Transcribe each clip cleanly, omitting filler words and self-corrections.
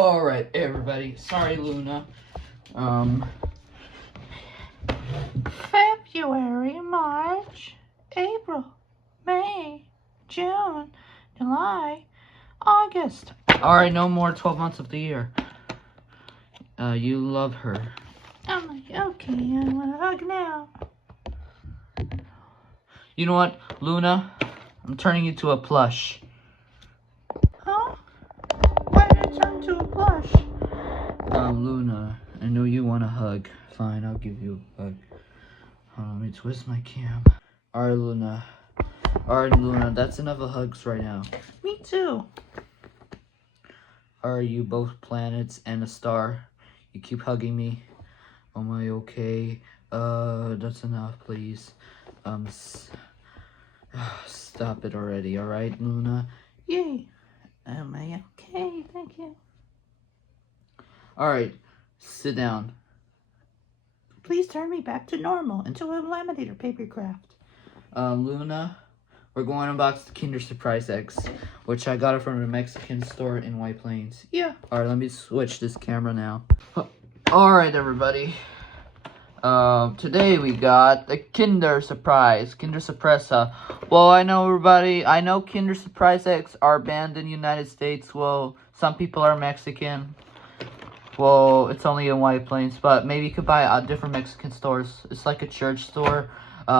Alright, everybody. Sorry, Luna. February, March, April, May, June, July, August. Alright, no more 12 months of the year. You love her. I'm like, okay, I want a hug now. You know what, Luna? I'm turning you to a plush. Huh? Why did it turn to a plush? Luna, I know you want a hug. Fine, I'll give you a hug. Let me twist my cam. Alright, Luna. That's enough of hugs right now. Me too. Are you both planets and a star? You keep hugging me. Am I okay? That's enough, please. Stop it already, alright, Luna? Yay. Am I okay? Thank you. Alright, sit down. Please turn me back to normal into a laminator paper craft. Luna, we're going to unbox the Kinder Surprise eggs, which I got it from a Mexican store in White Plains. Yeah. Alright, let me switch this camera now. Alright, everybody. Today we got the Kinder Surprise, Kinder Sorpresa. Well, I know Kinder Surprise eggs are banned in the United States. Well, some people are Mexican. Well, it's only in White Plains, but maybe you could buy at different Mexican stores. It's like a church store,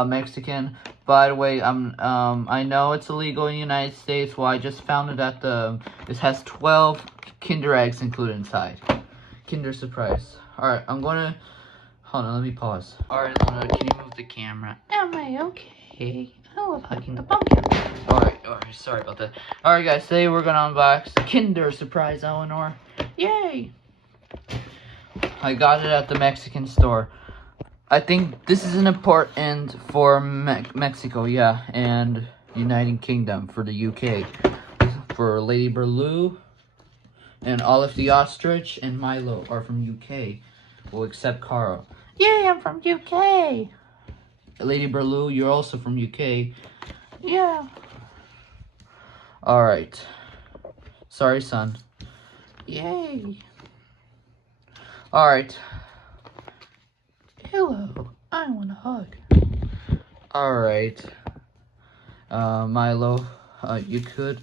Mexican. By the way, I know it's illegal in the United States. Well, I just found it at it has 12 Kinder eggs included inside. Kinder Surprise. Alright, hold on, let me pause. Alright, Luna, can you move the camera? Am I okay? I love hugging the pumpkin. Alright, sorry about that. Alright, guys, today we're gonna unbox the Kinder Surprise, Elinor. Yay. I got it at the Mexican store. I think this is an important for Mexico, yeah, and United Kingdom for the UK. For Lady Blue and Olive the Ostrich and Milo are from UK. Well, except Carl. Yay, I'm from UK. Lady Blue, you're also from UK. Yeah. Alright. Sorry, son. Yay. Alright. Hello, I want a hug. Alright. Milo, you could,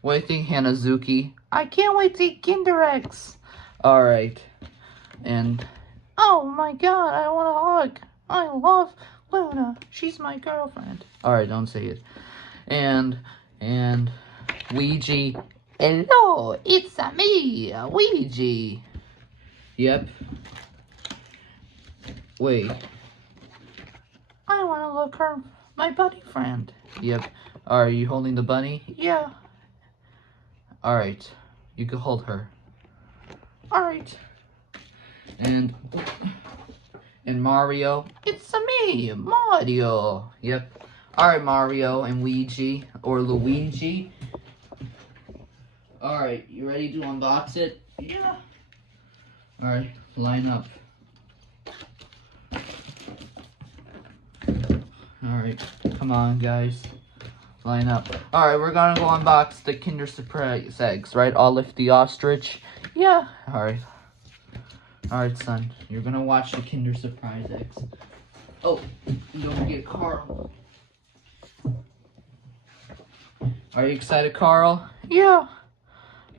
what do you think, Hanazuki? I can't wait to eat Kinder Eggs. Alright. And, Oh my god, I want a hug. I love Luna. She's my girlfriend. alright, don't say it. And, Ouija. Hello, it's me, Ouija. Yep. Wait. I want to look her, my buddy friend. Yep. Are you holding the bunny? Yeah. Alright. You can hold her. Alright. And Mario. It's me, Mario. Yep. Alright, Mario and Ouija. Or Luigi. Alright, you ready to unbox it? Yeah. Alright, line up. Alright, come on, guys. Line up. Alright, we're gonna go unbox the Kinder Surprise eggs, right? Olive the Ostrich. Yeah. Alright. Alright, son. You're gonna watch the Kinder Surprise eggs. Oh, don't forget Carl. Are you excited, Carl? Yeah.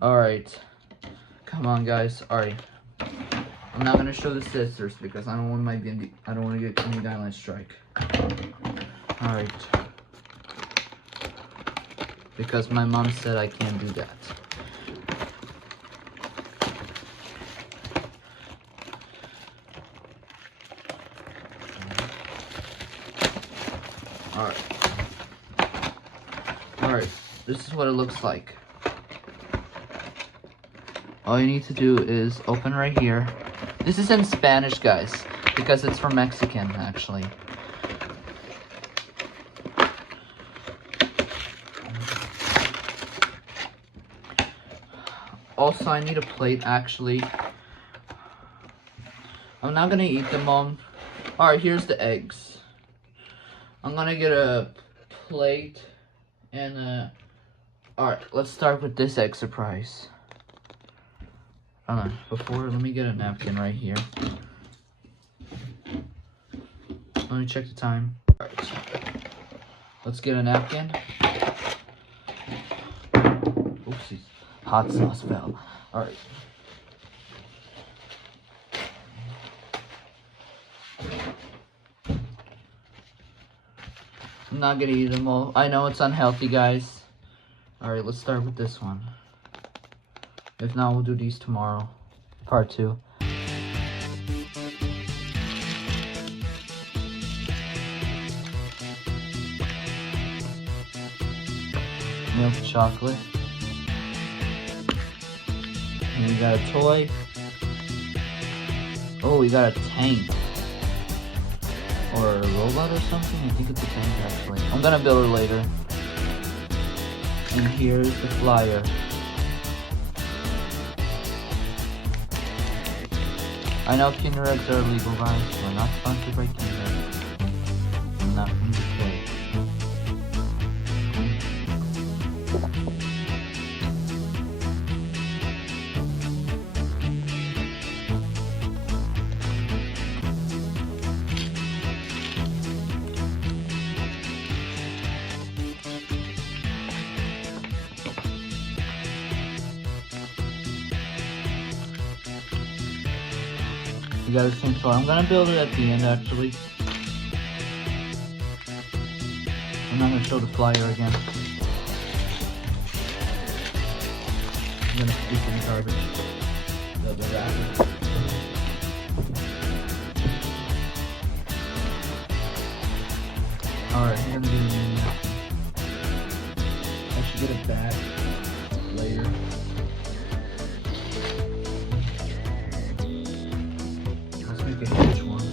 Alright. Come on, guys. Alright. I'm not gonna show the sisters because I don't want to get Coney Island strike. Alright. Because my mom said I can't do that. Alright. Alright. This is what it looks like. All you need to do is open right here. This is in Spanish, guys, because it's from Mexican, actually. Also, I need a plate, actually. I'm not gonna eat them all. Alright, here's the eggs. I'm gonna get a plate and a Alright, let's start with this egg surprise. Hold on, before, let me get a napkin right here. Let me check the time. Alright, let's get a napkin. Oopsies, hot sauce fell. Alright. I'm not gonna eat them all. I know it's unhealthy, guys. Alright, let's start with this one. If not, we'll do these tomorrow. Part 2. Milk chocolate. And we got a toy. Oh, we got a tank. Or a robot or something? I think it's a tank actually. I'm gonna build it later. And here's the flyer. I know Kinder Eggs are illegal, guys. We're not sponsored by Kinder Eggs. I'm not from the UK. We got the same toy. I'm gonna build it at the end actually. I'm not gonna show the flyer again. I'm gonna scoop in the garbage. The wrapper. Alright, I'm gonna do a new napkin. I should get it back later. Make a huge one.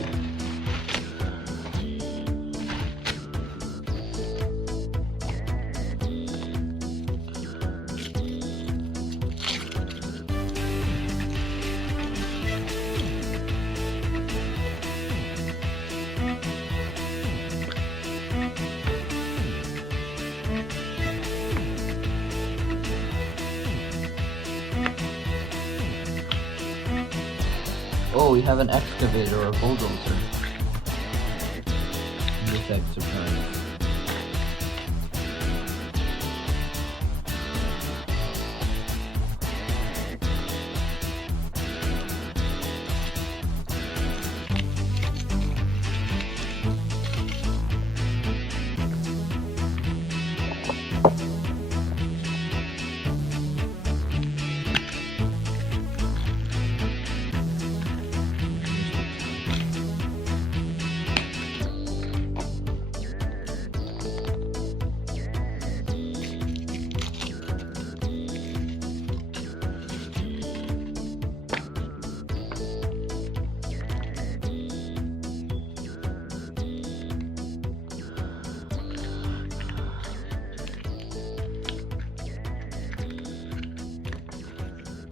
Oh, we have an excavator or bulldozer. This egg surprise.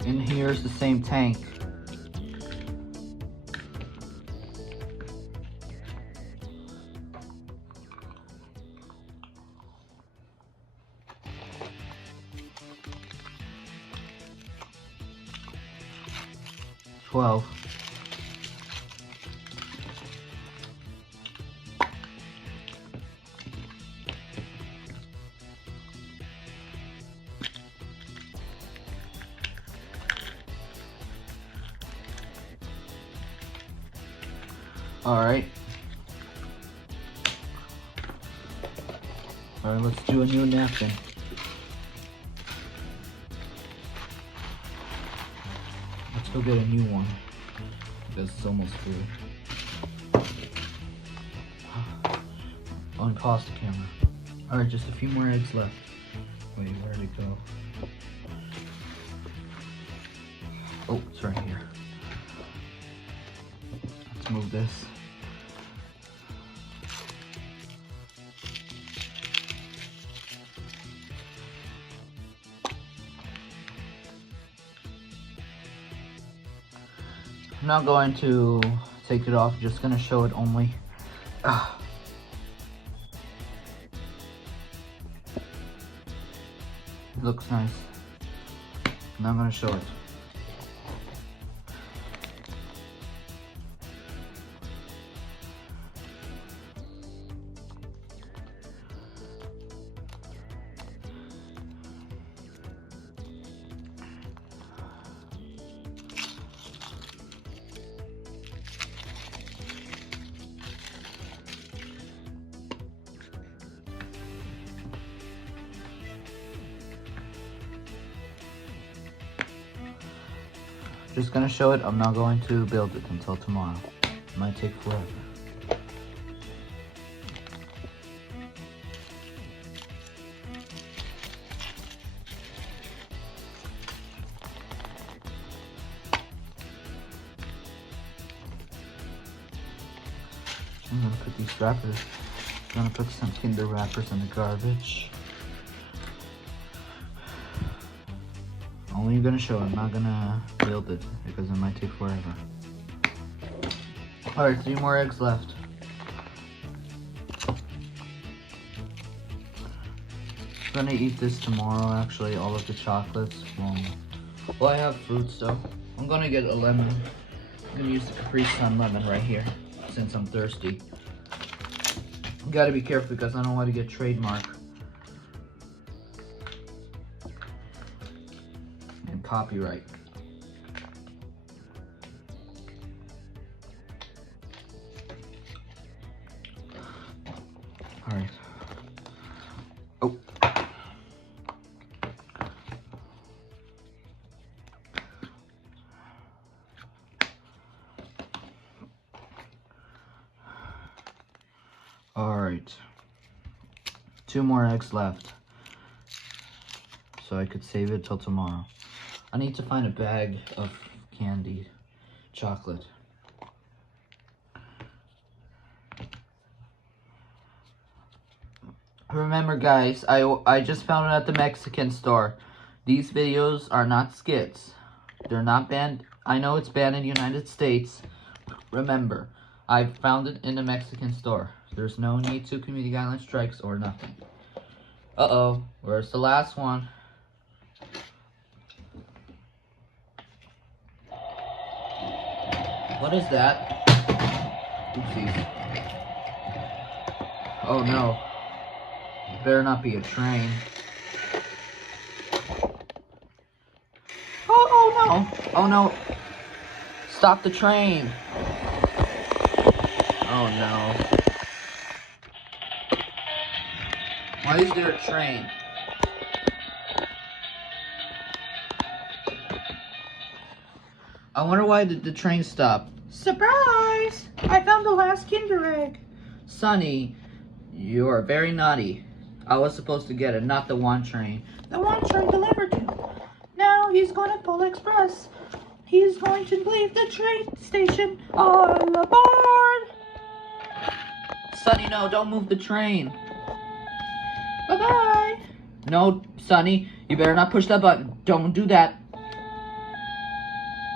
And here's the same tank. $12. Alright. Alright, let's do a new napkin. Let's go get a new one. Because it's almost through. Unpause the camera. Alright, just a few more eggs left. Wait, where'd it go? Oh, it's right here. Let's move this. I'm not going to take it off, just gonna show it only. looks nice. Now I'm gonna show it. Just gonna show it. I'm not going to build it until tomorrow. It might take forever. I'm gonna put these wrappers. I'm gonna put some Kinder wrappers in the garbage. Only gonna show it. I'm not gonna build it because it might take forever. Alright, 3 more eggs left. I'm gonna eat this tomorrow, actually, all of the chocolates. Well, I have fruits, so I'm gonna get a lemon. I'm gonna use the Capri Sun lemon right here, since I'm thirsty. Gotta be careful because I don't want to get trademark and copyright. Alright. Oh. Alright. 2 more eggs left. So I could save it till tomorrow. I need to find a bag of candy chocolate. Remember guys, I just found it at the Mexican store. These videos are not skits. They're not banned. I know it's banned in the United States. Remember, I found it in the Mexican store. There's no need to community guideline strikes or nothing. Uh-oh, where's the last one? What is that? Oopsies. Oh no. It better not be a train. Oh no! Oh no! Stop the train! Oh no. Why is there a train? I wonder why did the train stop? Surprise! I found the last Kinder Egg. Sonny, you are very naughty. I was supposed to get it, not the one train. The one train delivered to. Now he's going to pull express. He's going to leave the train station. All aboard! Sonny, no, don't move the train. Bye-bye. No, Sonny, you better not push that button. Don't do that.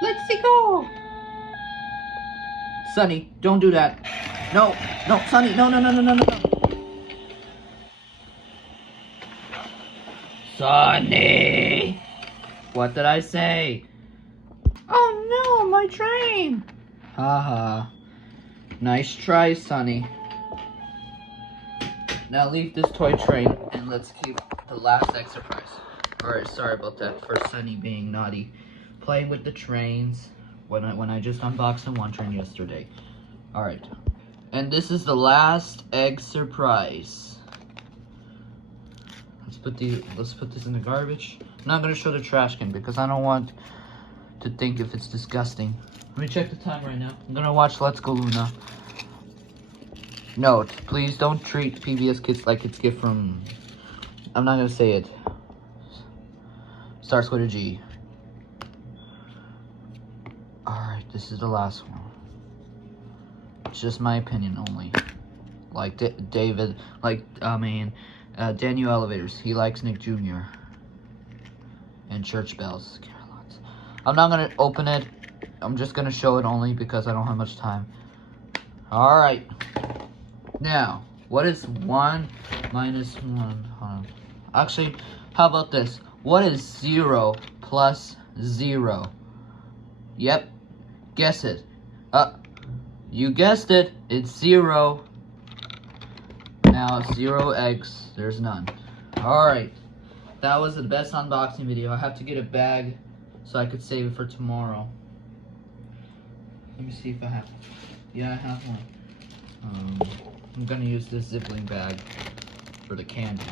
Let's see go. Sonny, don't do that. No, no, Sonny, no, no, no, no, no, no. Sonny! What did I say? Oh no, my train. Haha. Nice try, Sonny. Now leave this toy train and let's keep the last egg surprise. Alright, sorry about that for Sonny being naughty. Playing with the trains when I just unboxed the one train yesterday. Alright. And this is the last egg surprise. Let's put this in the garbage. I'm not gonna show the trash can because I don't want to think if it's disgusting. Let me check the time right now. I'm gonna watch Let's Go Luna. Note, please don't treat PBS Kids like it's gift from... I'm not gonna say it. Starts with a G. Alright, this is the last one. It's just my opinion only. Like Daniel Elevators. He likes Nick Jr. And Church Bells. Carolines. I'm not gonna open it. I'm just gonna show it only because I don't have much time. Alright. Now, what is 1 minus 1? Hold on. Actually, how about this? What is 0 plus 0? Yep, guess it. You guessed it. It's 0. Now 0 eggs. There's none. Alright. That was the best unboxing video. I have to get a bag so I could save it for tomorrow. Let me see if I have. Yeah, I have one. I'm gonna use this Zipling bag for the candy.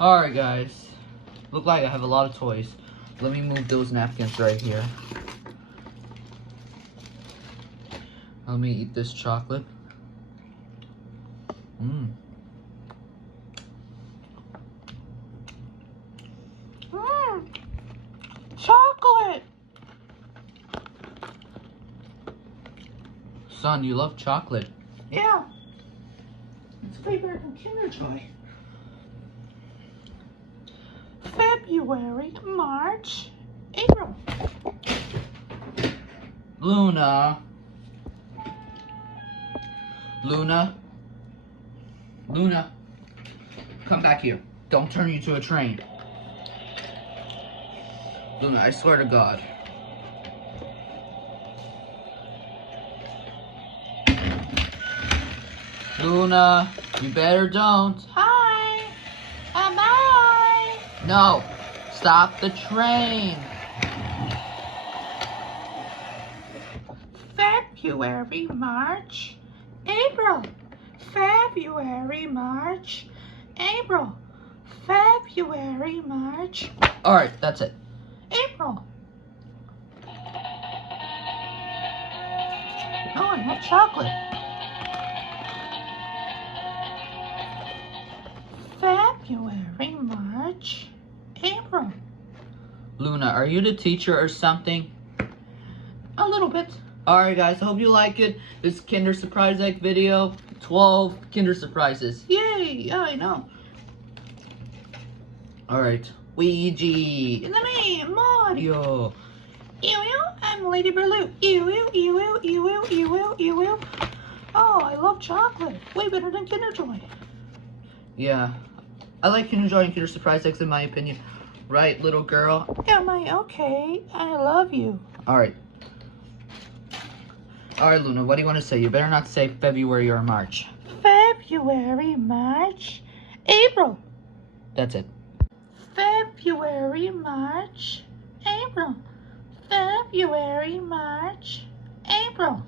Alright guys. Look like I have a lot of toys. Let me move those napkins right here. Let me eat this chocolate. Chocolate! Son, you love chocolate. Yeah. It's way better than Kinder Joy. February, March, April. Luna. Luna. Come back here. Don't turn you to a train. Luna, I swear to God. Luna, you better don't. Hi. Bye. No, stop the train. February, March, April. February, March, April. February, March. All right, that's it. April. Oh, I want chocolate. February, March, April. Luna, are you the teacher or something? A little bit. Alright guys, I hope you like it. This Kinder Surprise Egg video. 12 Kinder Surprises. Yay! Yeah, I know. Alright. Ouija. And then me, Mario. Yo. I'm Lady Berloo. Oh, I love chocolate. Way better than Kinder Joy. Yeah. I like Kinder Joy and Kinder Surprise Eggs in my opinion. Right, little girl? Am I okay? I love you. Alright. Alright, Luna, what do you want to say? You better not say February or March. February, March, April. That's it. February, March, April. February, March, April.